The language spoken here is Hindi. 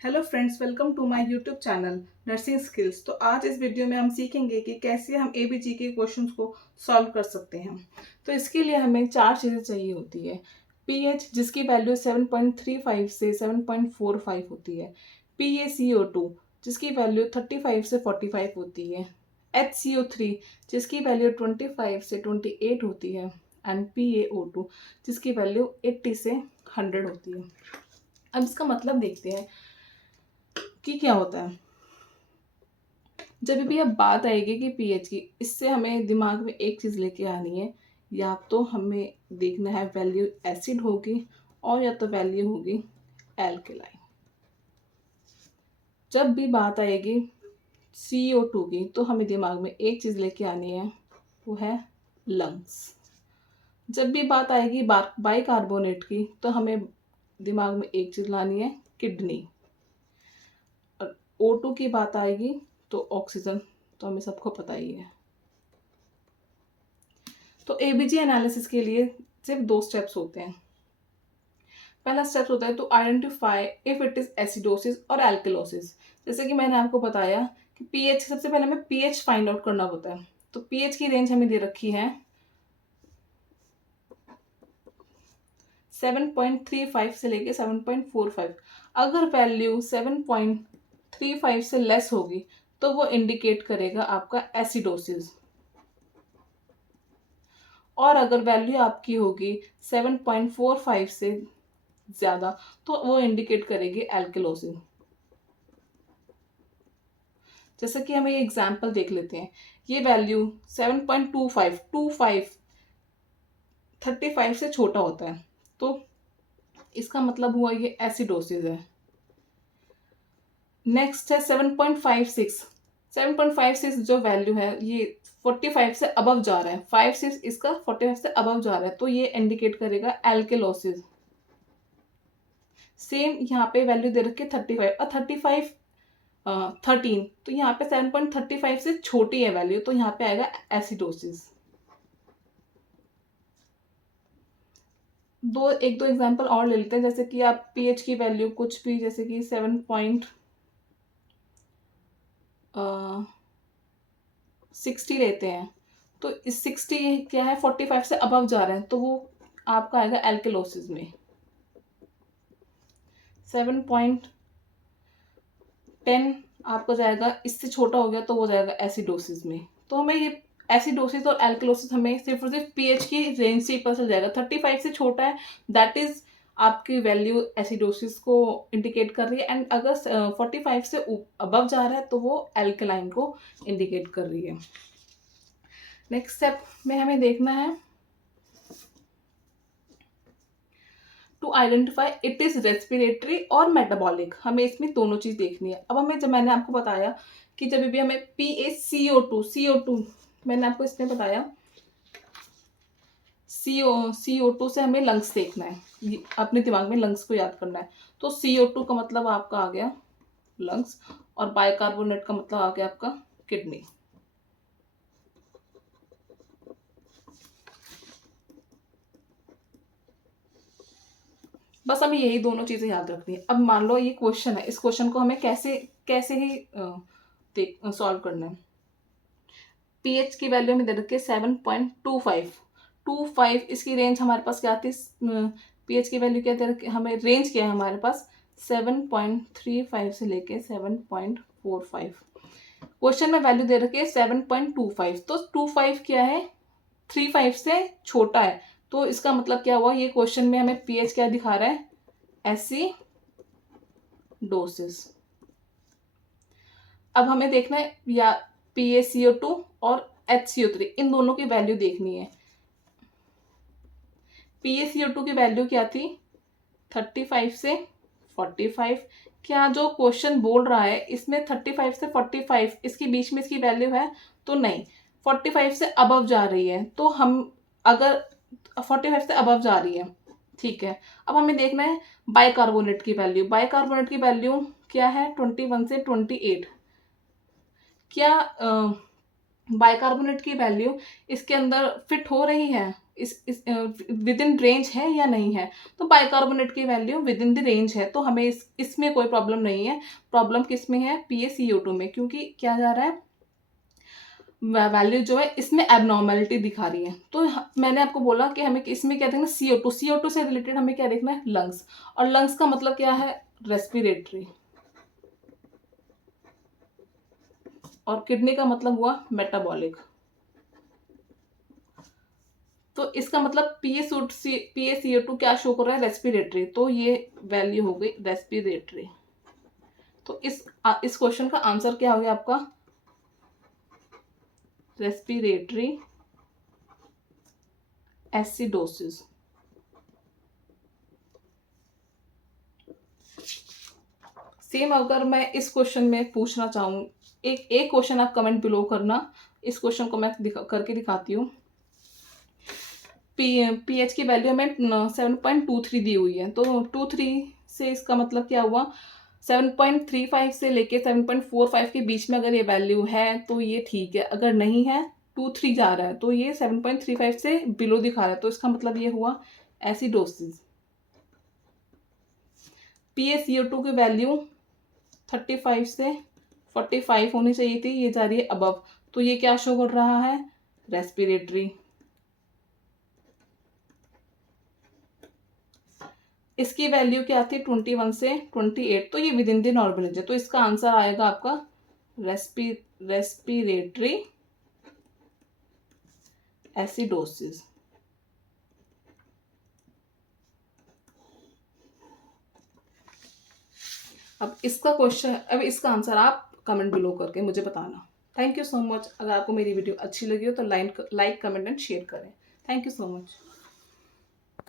Hello friends, welcome to my YouTube channel nursing skills. तो आज इस वीडियो में हम सीखेंगे कि कैसे हम एबीजी के क्वेश्चंस को सॉल्व कर सकते हैं। तो इसके लिए हमें चार चीज़ें चाहिए होती है। पीएच जिसकी वैल्यू 7.35 से 7.45 होती है। PaCO2 जिसकी वैल्यू 35 से 45 होती है। HCO3 जिसकी वैल्यू 25 से 28 होती है। एंड PaO2 जिसकी वैल्यू 80 से 100 होती है। अब इसका मतलब देखते हैं कि क्या होता है। जब भी अब बात आएगी कि पीएच की, इससे हमें दिमाग में एक चीज़ लेके आनी है, या तो हमें देखना है वैल्यू एसिड होगी और या तो वैल्यू होगी एल्केलाइन। जब भी बात आएगी CO2 की, तो हमें दिमाग में एक चीज़ लेके आनी है, वो है लंग्स। जब भी बात आएगी बाइकार्बोनेट की, तो हमें दिमाग में एक चीज़ लानी है, किडनी। और O2 की बात आएगी तो ऑक्सीजन, तो हमें सबको पता ही है। तो एबीजी एनालिसिस के लिए सिर्फ दो स्टेप्स होते हैं। पहला स्टेप होता है to identify if it is acidosis और एल्केलोसिस। जैसे कि मैंने आपको बताया कि पीएच, सबसे पहले हमें पीएच फाइंड आउट करना होता है। तो पीएच की रेंज हमें दे रखी है 7.35 से लेके 7.45। अगर वैल्यू 7.35 से लेस होगी तो वो इंडिकेट करेगा आपका एसिडोसिस, और अगर वैल्यू आपकी होगी 7.45 से ज़्यादा तो वो इंडिकेट करेगी एल्केलोसिस। जैसे कि हम ये एग्जांपल देख लेते हैं। ये वैल्यू 7.25 35 से छोटा होता है, तो इसका मतलब हुआ ये एसिडोसिस है। नेक्स्ट है 7.56। 7.56 जो वैल्यू है, ये 45 से अबव जा रहा है। 56 इसका 45 से अबव जा रहा है, तो ये इंडिकेट करेगा एल्केलोसिस। सेम यहाँ पे वैल्यू दे रखी है 35 और 35 13, तो यहाँ पे 7.35 से छोटी है वैल्यू, तो यहाँ पे आएगा एसिडोसिस। एक दो एग्जांपल और ले लेते हैं। जैसे कि आप पीएच की वैल्यू कुछ भी, जैसे कि 7.60 लेते हैं, तो इस 60 क्या है, 45 से अबव जा रहे हैं, तो वो आपका आएगा एल्केलोसिस में। 7.10 आपका जाएगा, इससे छोटा हो गया तो वो जाएगा एसिडोसिस में। तो हमें ये एसिडोसिस और एल्कलोसिस हमें सिर्फ और सिर्फ पीएच की रेंज से ही पता चल जाएगा। 35 से छोटा है, दैट इज आपकी वैल्यू एसिडोसिस को इंडिकेट कर रही है, एंड अगर 45 से अबव जा रहा है तो वो एल्कलाइन को इंडिकेट कर रही है। नेक्स्ट स्टेप में हमें देखना है to identify it is respiratory और मेटाबॉलिक। हमें इसमें दोनों चीज देखनी है। अब हमें, जब मैंने आपको बताया कि जब भी हमें PaCO2 मैंने आपको इसमें बताया CO2 से हमें लंग्स देखना है, अपने दिमाग में लंग्स को याद करना है। तो CO2 का मतलब आपका आ गया लंग्स, और बाइकार्बोनेट का मतलब आ गया आपका किडनी। बस हमें यही दोनों चीजें याद रखनी है। अब मान लो ये क्वेश्चन है, इस क्वेश्चन को हमें कैसे कैसे ही सॉल्व करना है। पीएच की वैल्यू हमें दे रखी है 7.25। इसकी रेंज हमारे पास क्या आती है, पीएच की वैल्यू क्या दे रखी है, हमें रेंज क्या है हमारे पास, 7.35 से लेके 7.45। क्वेश्चन में वैल्यू दे रखी है 7.25, तो 25 क्या है, 35 से छोटा है। तो इसका मतलब क्या हुआ, ये क्वेश्चन में हमें पीएच क्या दिखा रहा है, एसिडोसिस। अब हमें देखना है या PaCO2 और HCO3, इन दोनों की वैल्यू देखनी है। PaCO2 की वैल्यू क्या थी, 35 से 45। क्या जो क्वेश्चन बोल रहा है इसमें 35 से 45 इसके बीच में इसकी वैल्यू है, तो नहीं, 45 से अबव जा रही है। तो हम, अगर 45 से अबव जा रही है, ठीक है। अब हमें देखना है बाइकार्बोनेट की वैल्यू। बाइकार्बोनेट की वैल्यू क्या है, 21 से 28। क्या बाइकार्बोनेट की वैल्यू इसके अंदर फिट हो रही है, इस विद इन रेंज है या नहीं है। तो बाइकार्बोनेट की value with in the range है, तो हमें इसमें कोई प्रॉब्लम नहीं है। प्रॉब्लम किस में है? PaCO2 में, क्योंकि क्या जा रहा है, वैल्यू जो है इसमें एबनॉर्मेलिटी दिखा रही है। तो मैंने आपको बोला कि हमें इसमें क्या देखना, CO2 से रिलेटेड हमें क्या देखना है, लंग्स। और लंग्स का मतलब क्या है? रेस्पिरेटरी। और किडनी का मतलब हुआ मेटाबॉलिक। तो इसका मतलब PaCO2 क्या शो कर रहा है? रेस्पिरेटरी। तो ये वैल्यू हो गई रेस्पिरेटरी। तो इस क्वेश्चन का आंसर क्या हो गया आपका? Respiratory acidosis. सेम अगर मैं इस क्वेश्चन में पूछना चाहूँ, एक क्वेश्चन आप कमेंट बिलो करना। इस क्वेश्चन को मैं करके दिखाती हूँ। पीएच की वैल्यू हमें 7.23 दी हुई है। तो 23 से इसका मतलब क्या हुआ, 7.35 से लेके 7.45 के बीच में अगर ये वैल्यू है तो ये ठीक है। अगर नहीं है, 23 जा रहा है, तो ये 7.35 से बिलो दिखा रहा है, तो इसका मतलब ये हुआ एसिडोसिस। PaCO2 की वैल्यू 35 से 45 होनी चाहिए थी, ये जा रही है अबव। तो ये क्या शो कर रहा है? रेस्पिरेटरी। इसकी वैल्यू क्या थी? 21 से 28। तो ये with in the normal range है। तो इसका आंसर आएगा आपका रेस्पिरेटरी एसिडोसिस। अब इसका आंसर आप कमेंट बिलो करके मुझे बताना। Thank you so much. अगर आपको मेरी वीडियो अच्छी लगी हो तो लाइक कमेंट एंड शेयर करें। Thank you so much.